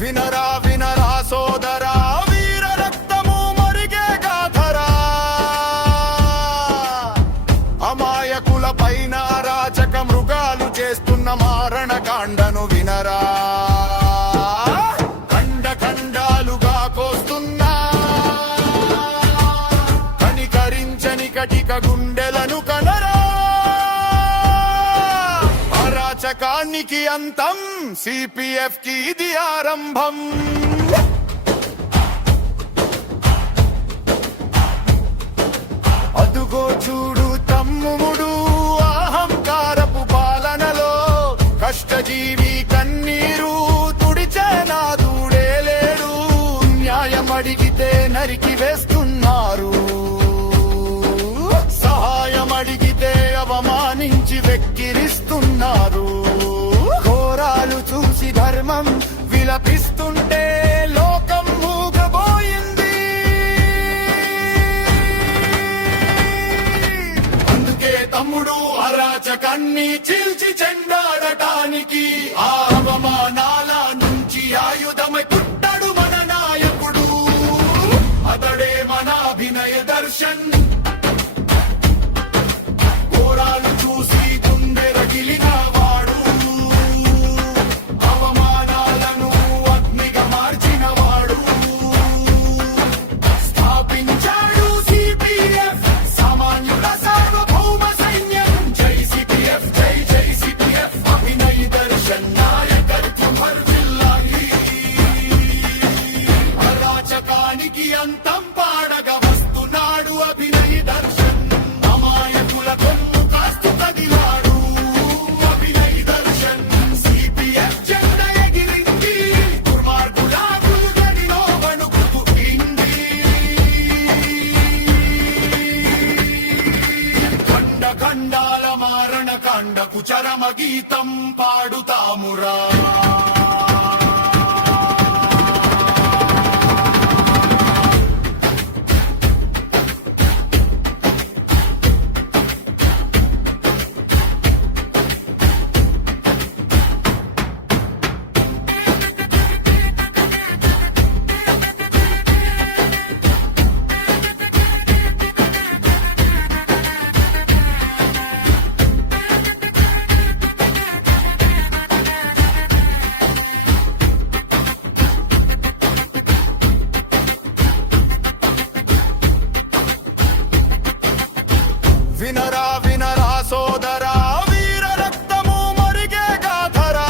వినరా వినరా సోదరా వీర రక్తము మరిగే గాథరా అమాయకుల పైన అరాచక మృగాలు చేస్తున్న మారణ కాండను వినరా ఖండ ఖండాలుగా కోస్తున్నా కనికరించని కటిక గుండెలను కనరా అరాచకానికి అంతం సిపిఎఫ్ కి ఇది ఆరంభం అదుగో చూడు తమ్ముడు అహంకారపు పాలనలో కష్టజీవి కన్నీరు తుడిచే నాదుడే లేడు న్యాయం అడిగితే నరికి వేస్తున్నారు సహాయం అడిగితే అవమానించి వెక్కిరిస్తున్నారు ఘోరాలు చూసి ధర్మం విలపిస్తుంటే లోకం మూగబోయింది అందుకే తమ్ముడు అరాచకాన్ని చీల్చి చెండాడటానికి ఆ అవమానాల నుంచి ఆయుధమై పుట్టాడు మన నాయకుడు అతడే మన అభినయ దర్శన్ చూసి గుండె రగిలిన వాడు అవమానాలను అగ్నిగా మార్చిన వాడు స్థాపించాడు సిపిఎఫ్ సామాన్యుల సార్వభౌమ సైన్యం జై సిపిఎఫ్ జై జై సిపిఎఫ్ అభినయ్ దర్శన్ నాయకత్వం వర్ధిల్లాలి అరాచకానికి అంతం పాడగా వస్తున్నాడు అభినయ్ దర్శన్ అమాయకుల కొమ్ము కాస్తు కదిలాడు అభినయ్ దర్శన్ సిపిఎఫ్ జెండ ఎగిరింది దుర్మార్గుల గురుగడిలో వణుకుతూ ఖండ ఖండాల మారణ కాండకు చరమ గీతం పాడుతామురా వినరా వినరా సోదరా వీర రక్తము మరిగే గాథరా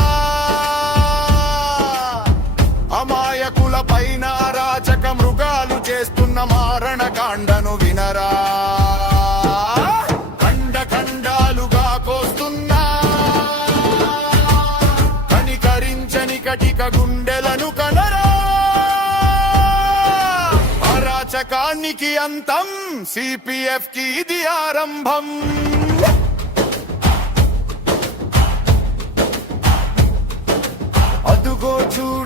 అమాయకుల పైన అరాచక మృగాలు చేస్తున్న మారణ కాండను వినరా ఖండ ఖండాలుగా కోస్తున్నా కనికరించని కటిక గుండెలను కనరా అరాచకానికి అంతం సిపిఎఫ్ కి ఇది ఆరంభం అదుగో చూడు